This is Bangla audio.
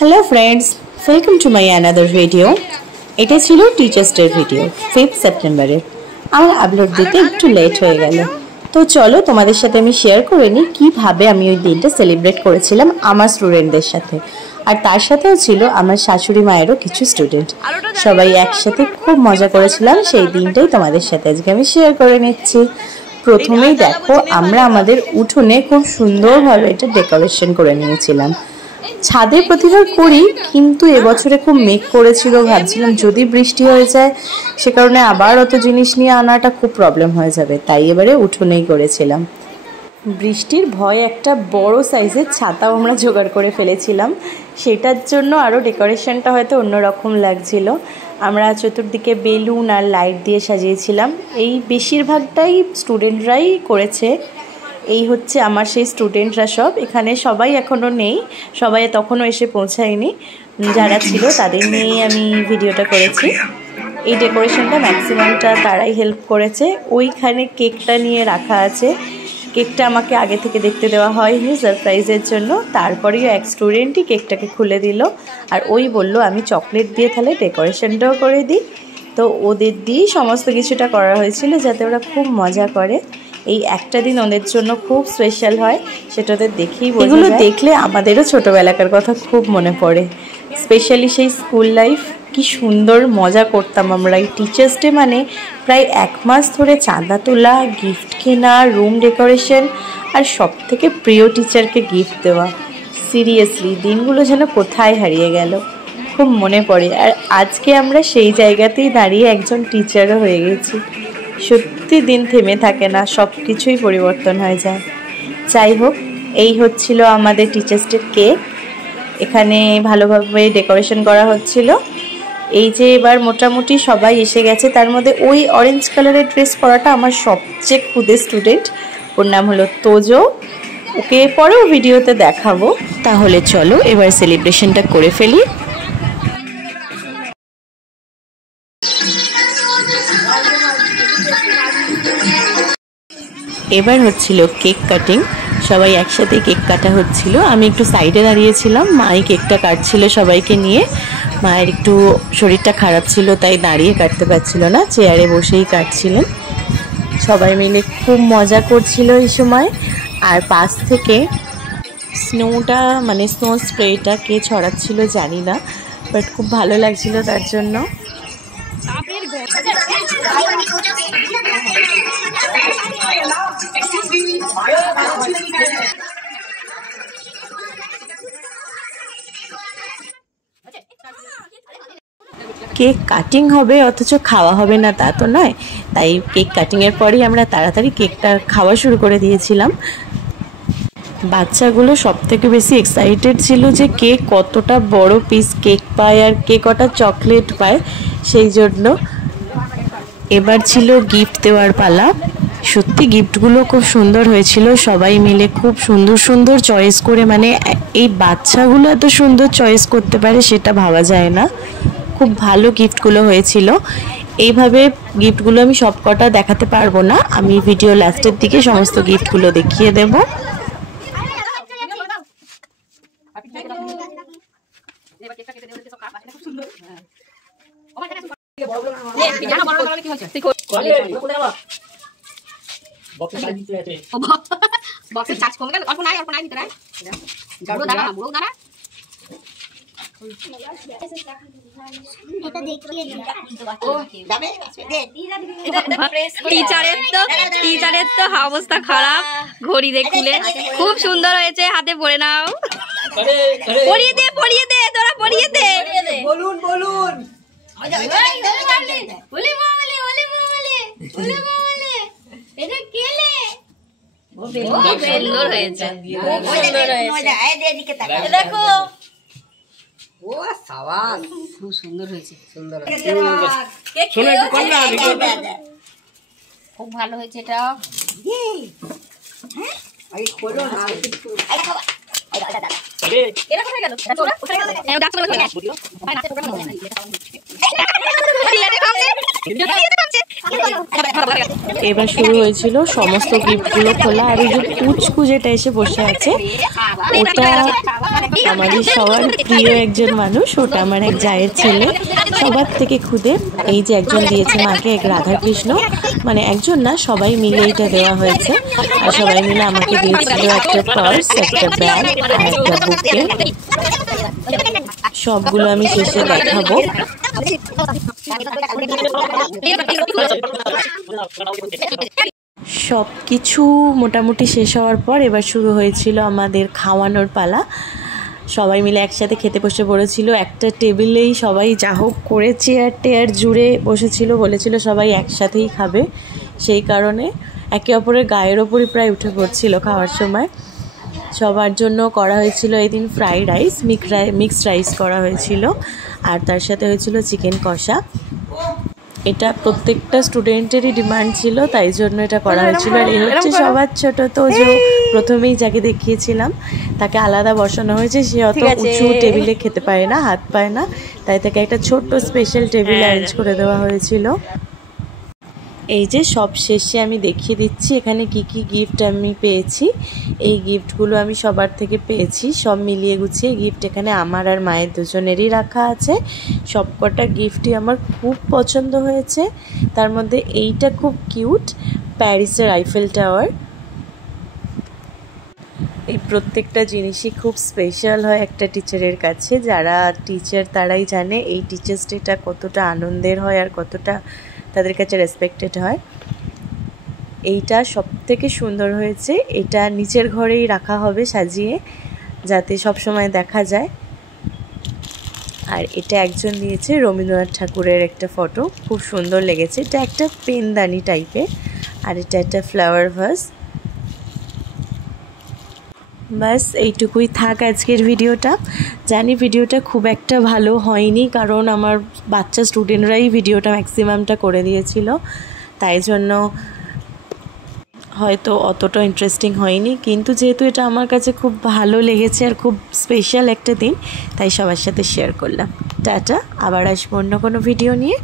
Hello friends, welcome to my another video. এটা ছিল টিচার্স ডে ভিডিও 5th সেপ্টেম্বরে। আমার আপলোড দিতে একটু লেট হয়ে গেল, তো চলো তোমাদের সাথে আমি শেয়ার করে নিই কিভাবে আমি ওই দিনটা সেলিব্রেট করেছিলাম আমার স্টুডেন্টদের সাথে। আর তার সাথেও ছিল আমার শাশুড়ি মায়েরও কিছু স্টুডেন্ট। সবাই একসাথে খুব মজা করেছিলাম, সেই দিনটাই তোমাদের সাথে আজকে আমি শেয়ার করে নিচ্ছি। প্রথমেই দেখো, আমরা আমাদের উঠোনে খুব সুন্দরভাবে এটা ডেকোরেশন করে নিয়েছিলাম। ছাদে প্রতিবার করি, কিন্তু এবছরে খুব মেঘ করেছিল, ভাবছিলাম যদি বৃষ্টি হয়ে যায় সে কারণে আবার অত জিনিস নিয়ে আনাটা খুব প্রবলেম হয়ে যাবে, তাই এবারে উঠোনেই করেছিলাম। বৃষ্টির ভয় একটা বড় সাইজের ছাতাও আমরা জোগাড় করে ফেলেছিলাম, সেটার জন্য আরও ডেকোরেশনটা হয়তো অন্যরকম লাগছিল। আমরা চতুর্দিকে বেলুন আর লাইট দিয়ে সাজিয়েছিলাম। এই বেশিরভাগটাই স্টুডেন্টরাই করেছে। এই হচ্ছে আমার সেই স্টুডেন্টরা সব। এখানে সবাই এখনও নেই, সবাই তখনও এসে পৌঁছায়নি। যারা ছিল তাদের নিয়েই আমি ভিডিওটা করেছি। এই ডেকোরেশনটা ম্যাক্সিমামটা তারাই হেল্প করেছে। ওইখানে কেকটা নিয়ে রাখা আছে, কেকটা আমাকে আগে থেকে দেখতে দেওয়া হয়নি সারপ্রাইজের জন্য। তারপরেও এক স্টুডেন্টই কেকটাকে খুলে দিল, আর ওই বলল আমি চকলেট দিয়ে তাহলে ডেকোরেশনটাও করে দিই। তো ওদের দিয়েই সমস্ত কিছুটা করা হয়েছিল যাতে ওরা খুব মজা করে। এই একটা দিন ওদের জন্য খুব স্পেশাল হয়, সেটা ওদের দেখেই বোঝা যায়। এগুলো দেখলে আমাদেরও ছোটোবেলাকার কথা খুব মনে পড়ে, স্পেশালি সেই স্কুল লাইফ। কি সুন্দর মজা করতাম আমরা। এই টিচার্স ডে মানে প্রায় 1 মাস ধরে চাঁদা তোলা, গিফট কেনা, রুম ডেকোরেশন, আর সব থেকে প্রিয় টিচারকে গিফট দেওয়া। সিরিয়াসলি দিনগুলো যেন কোথায় হারিয়ে গেল, খুব মনে পড়ে। আর আজকে আমরা সেই জায়গাতেই দাঁড়িয়ে একজন টিচারও হয়ে গেছি। সত্যি দিন থেমে থাকে না, সব কিছুই পরিবর্তন হয়ে যায়। যাই হোক, এই হচ্ছিল আমাদের টিচার্স ডে কেক। এখানে ভালোভাবে ডেকোরেশন করা হচ্ছিল। এই যে এবার মোটামুটি সবাই এসে গেছে, তার মধ্যে ওই অরেঞ্জ কালারের ড্রেস পরাটা আমার সবচেয়ে খুদে স্টুডেন্ট, ওর নাম হলো তোজো। ওকে পরেও ভিডিওতে দেখাবো। তাহলে চলো এবার সেলিব্রেশনটা করে ফেলি। এবার হচ্ছিল কেক কাটিং, সবাই একসাথে কেক কাটা হচ্ছিল। আমি একটু সাইডে দাঁড়িয়েছিলাম, মাই কেকটা কাটছিল সবাইকে নিয়ে। মায়ের একটু শরীরটা খারাপ ছিল, তাই দাঁড়িয়ে কাটতে পারছিল না, চেয়ারে বসেই কাটছিলেন। সবাই মিলে খুব মজা করছিল এই সময়। আর পাশ থেকে স্নোটা মানে স্নো স্প্রেটা কে ছড়াচ্ছিল জানি না, বাট খুব ভালো লাগছিল তার জন্য। কেক কাটিং হবে অথচ খাওয়া হবে না তা তো নয়, তাই কেক কাটিংয়ের পরেই আমরা তাড়াতাড়ি কেকটা খাওয়া শুরু করে দিয়েছিলাম। বাচ্চাগুলো সব থেকে বেশি এক্সাইটেড ছিল যে কে কতটা বড় পিস কেক পায় আর কে কটা চকলেট পায়, সেই জন্য। এবার ছিল গিফট দেওয়ার পালা। সত্যি গিফটগুলো খুব সুন্দর হয়েছিল, সবাই মিলে খুব সুন্দর সুন্দর চয়েস করে, মানে এই বাচ্চাগুলো এত সুন্দর চয়েস করতে পারে সেটা ভাবা যায় না। খুব ভালো গিফটগুলো হয়েছিল। এইভাবে গিফটগুলো আমি সব কটা দেখাতে পারবো না, আমি ভিডিও লাস্টের দিকে সমস্ত গিফটগুলো দেখিয়ে দেব। টিচারের তো অবস্থা খারাপ, ঘড়ি দেখলে খুব সুন্দর হয়েছে, হাতে পরে নাও, পরিয়ে দে তোরা, পরিয়ে দে। বলুন বলুন, সুন্দর হয়েছে, দেখো। ও সাবাস, খুব সুন্দর হয়েছে, সুন্দর খুব ভালো হয়েছে এটা। এবার শুরু হয়েছিল সমস্ত গিফটগুলো খোলা। আর এই যে পুচকু যেটা এসে বসে আছে, ওটা আমাদের সবার প্রিয় একজন মানুষ, ওটা আমার এক জায়ের ছেলে, সবার থেকে খুদে। এই যে একজন দিয়েছে মাকে এক রাধাকৃষ্ণ, মানে একজন না, সবাই মিলে এটা দেওয়া হয়েছে। আর সবাই মিলে আমাকে দিয়েছিল একটা পার্স, একটা ব্যাগ আর একটা বুকে। সবগুলো আমি শেষে দেখাবো। সব কিছু মোটামুটি শেষ হওয়ার পর এবার শুরু হয়েছিল আমাদের খাওয়ানোর পালা। সবাই মিলে একসাথে খেতে বসে পড়েছিল। একটা টেবিলেই সবাই যা হোক করে চেয়ার টেয়ার জুড়ে বসেছিল, বলেছিল সবাই একসাথেই খাবে। সেই কারণে একে অপরের গায়ের ওপরই প্রায় উঠে পড়ছিল খাওয়ার সময়। সবার জন্য করা হয়েছিল এদিন ফ্রাইড রাইস, মিক্সড রাইস করা হয়েছিল, আর তার সাথে হয়েছিল চিকেন কষা। এটা প্রত্যেকটা স্টুডেন্টেরই ডিমান্ড ছিল, তাই জন্য এটা করা হয়েছিল। আর এই হচ্ছে সবার ছোট, তো যে প্রথমেই যাকে দেখিয়েছিলাম তাকে আলাদা বসানো হয়েছে। সে অত উঁচু টেবিলে খেতে পারে না, হাত পায় না, তাই তাকে একটা ছোট্ট স্পেশাল টেবিল অ্যারেঞ্জ করে দেওয়া হয়েছিল। এই যে সব শেষে আমি দেখিয়ে দিচ্ছি এখানে কি কি গিফট আমি পেয়েছি। এই গিফটগুলো আমি সবার থেকে পেয়েছি, সব মিলিয়ে গুছিয়ে গিফট এখানে আমার আর মায়ের দুজনেরই রাখা আছে। সবকটা গিফটই আমার খুব পছন্দ হয়েছে। তার মধ্যে এইটা খুব কিউট, প্যারিসের আইফেল টাওয়ার। এই প্রত্যেকটা জিনিসই খুব স্পেশাল হয় একটা টিচারের কাছে। যারা টিচার তারাই জানে এই টিচার্স ডেটা কতটা আনন্দের হয় আর কতটা তাদের কাছে রেসপেক্টেড হয়। এইটা সব থেকে সুন্দর হয়েছে, এটা নিচের ঘরেই রাখা হবে সাজিয়ে, যাতে সব সময় দেখা যায়। আর এটা একজন দিয়েছে রবীন্দ্রনাথ ঠাকুরের একটা ফটো, খুব সুন্দর লেগেছে। এটা একটা পেনদানি টাইপের, আর এটা একটা ফ্লাওয়ার ভাস। বাস এইটুকুই থাক আজকের ভিডিওটা। জানি ভিডিওটা খুব একটা ভালো হয়নি, কারণ আমার বাচ্চা স্টুডেন্টরাই ভিডিওটা ম্যাক্সিমামটা করে দিয়েছিল, তাই জন্য হয়তো অতটা ইন্টারেস্টিং হয়নি। কিন্তু যেহেতু এটা আমার কাছে খুব ভালো লেগেছে আর খুব স্পেশাল একটা দিন, তাই সবার সাথে শেয়ার করলাম। টাটা, আবার আসবো অন্য কোনো ভিডিও নিয়ে।